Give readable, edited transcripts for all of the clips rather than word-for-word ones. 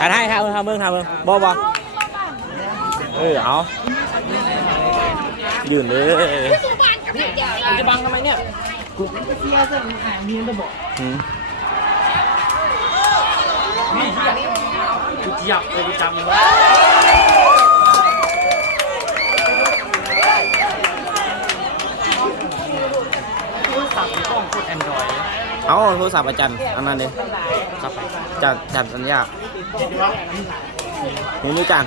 ถ่ายให้ทำเมืองบ่เอายืนเลยจะบังทำไมเนี่ยกูเสียเส้นหายมีนระบบกูหยับเลยกูจำเลยโทรศัพท์กล้องกด Android เอาโทรศัพท์อาจารย์อันนั้นเลยครับจัดสัญญานี่จาน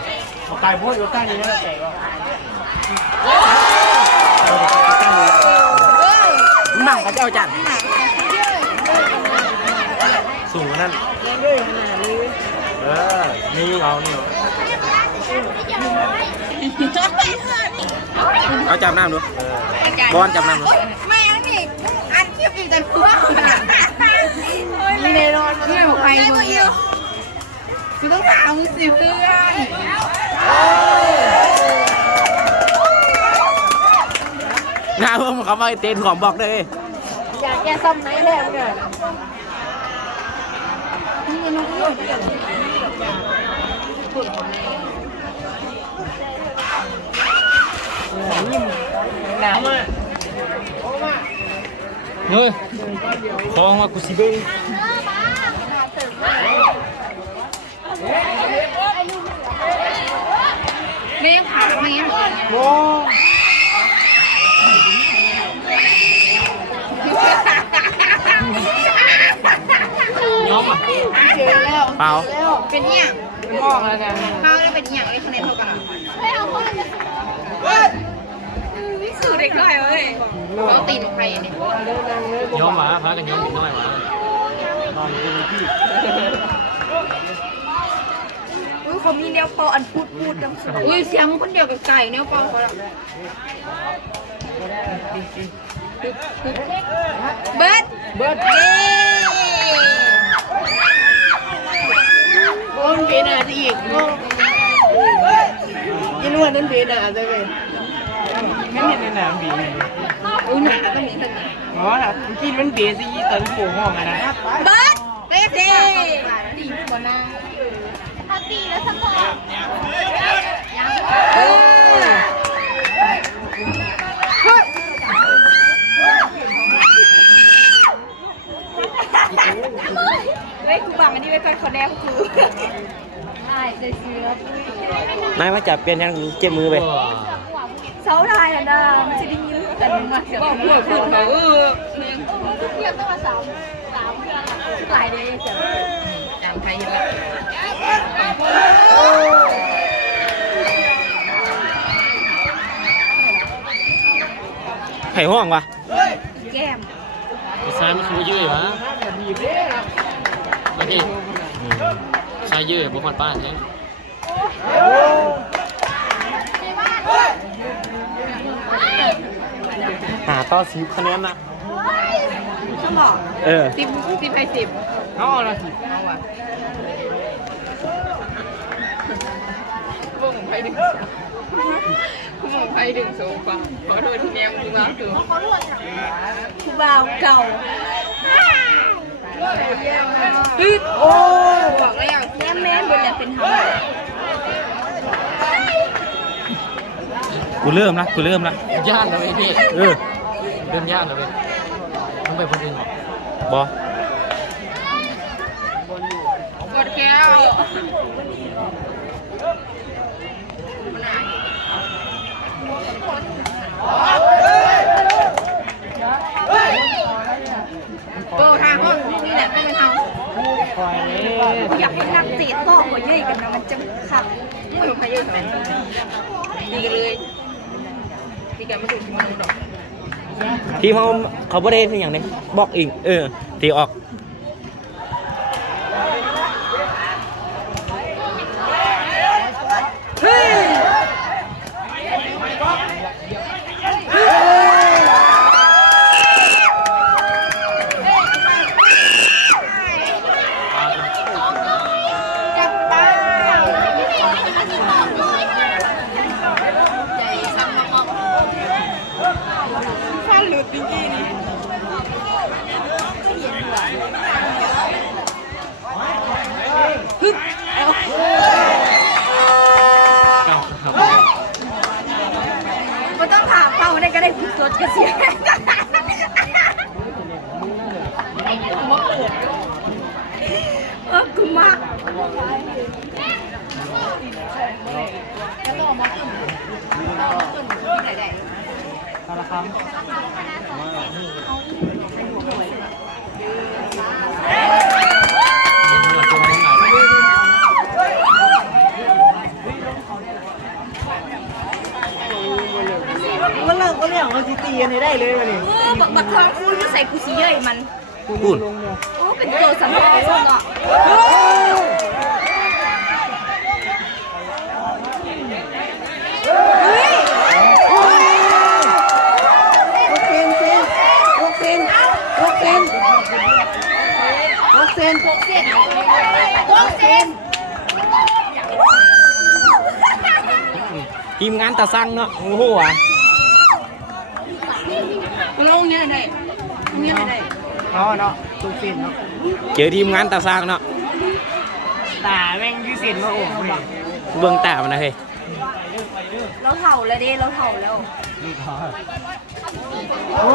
ตายพูดอยู่ใต้นี้นะหนังกับเจ้าจันสูงกว่านั้นนี่เอานี่เอาจับน้ำดูบอลจับน้ำดูไม่เอาดิอันเทียบอีกแต่เพื่อนนี่แน่นอนเพื่อนของใครมึงกูต้องถามมึงสิเพื่อนหน้าเพิ่มเขามาเต้นของบอกเลยอยากแกซ่อมไหนแทนเนี่ยน้ำเลยเฮ้ยคลองมากุศิเบ้แม่ขาแม่โมย้อมอ่ะเจอแล้วเปล่าเป็นเนี่ยเป็นห้องแล้วกันห้องแล้วเป็นอย่างไรคะแนนเท่ากันไม่เอาห้องนี่สื่อเด็กน้อยเว้ยเขาตีนของใครเนี่ยย้อมหมาพากันย้อมนิดหน่อยหมาเขามีเนี้ยเปาอันพูดดังสุดเสียงคนเดียวกับไก่เนี้ยเปาเขาละเบิร์ดโอ้ยเป็นอะไรอีกยินว่านั่นเป็นอะไรเลยไม่เห็นในหนังบีหนาต้องมีตั้งนี้อ๋อครับกินมันเบียร์สิตอนปู่ห้องอะนะเบิร์ดเต้ตีบนหน้าถ้าตีแล้วสมองเฮ้ยคุณบอกอันนี้ไว้ก่อนคนแรกคือใช่เสื้อนายมาจับเปลี่ยนยังเจ็บมือไปเสาไทยอ่ะนะมันจะได้ยินแต่มาเกี่ยวกับพูดเขาเทียบต้องมาสามหลายเดือนจำไทยอยู่แล้วไข่ห้องวะแก้มซ้ายมันคือยืดวะโอเคซ้ายยืดบุคคลป้าใช่ต่อ10คะแนนนะสมอง10ไป10เอาละ10เอาว่ะวงไปดึงโซฟาขอโทษที่แนวกูบ้าคือกูบ้าเก่าฮึดโอ้บอกแล้วแม่บนเนี่ยเป็นทำกูเริ่มละย่านแล้วพี่เริ่มย่านแล้วพี่ต้องไปคนอื่นหรอบกดแก้วโตทางห้องนี่แหละไม่เป็นทางกูอยากให้นักเตะต่อหัวเย่กันนะมันจะขับไม่ถูกใครเยอะไหมดีกันเลยดีกันไม่ถูกที่มันหรอกทีมเขาไม่ได้เป็นอย่างนี้บอกอีกตีออก สารคามมันเลิกก็เรื่องมันตีกันได้เลยวันนี้บักทองคูณใส่กูสีเยอะมัน พูด โอ้เป็นตัวสำคัญสุดเนาะทีมงานตาสั่งเนาะโอ้โหอ่ะ ลงเงี้ยได้ลงเงี้ยได้เนาะทุกสินเนาะ เจอทีมงานตาสั่งเนาะ ตาแม่งที่สินมาโอ้โห เบื้องตามันนะเฮ้ย เราเถ่าแล้วดิเราเถ่าแล้ว โอ้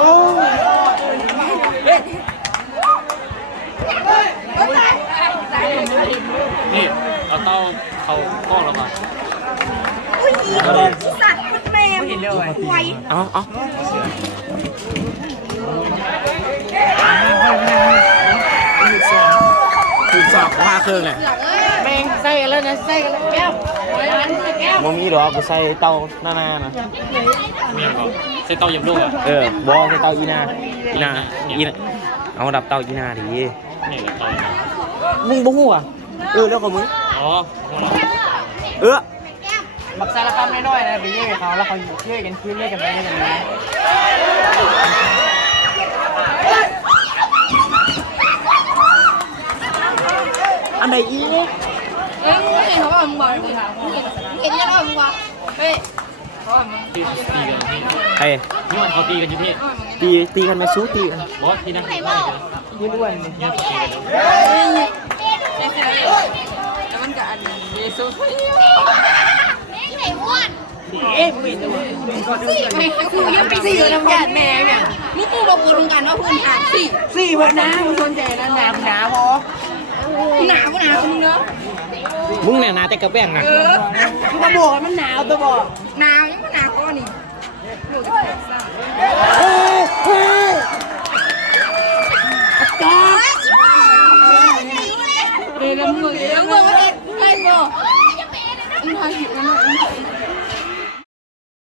นี่เอาเต้าเขาก้องแล้วมา อุ้ยสัตว์มันแม่ไว เอาถูกสอบผ้าเครื่องเลย แม่งใส่แล้วนะใส่กันแก้วบ่มีหรอกกูใส่เตาหน้านะใส่เตาหยำลูกอ่ะบอใส่เตาอีนาเอาดับเตาอีนาดินี่ดับเตาอีนามึงบ่ฮู้อ่ะแล้วของมึงบักสารคามน้อยๆนะไปเย่เขาแล้วเขาเย่กันคืนเย่กันไปเย่กันมาอันไหนอีกเฮ้ยเห็นเขาบอกมึงบอกเห็นยังไงมึงวะเฮ้ยเขาบอกมึงตีกันใครนี่มันเขาตีกันอยู่พี่ตีกันมาสู้ตีกันบอสที่นั่งยืนอ้วนยืนตีกันแล้วมันกับอันเยซูไม่กูยังไปสี่น้ำยาแม่เนี่ยมึงกูบอกกูรู้กันว่าพื้นฐานสี่วันน้ำมึงสนใจนะหนาพอหนาวมึงเนาะมึงเนี่ยนาแต่กระแบงนะมึงก็บอกมันหนาวตัวบอกหนาวยังไม่หนาวก็นี่อยู่กับแขกซ่า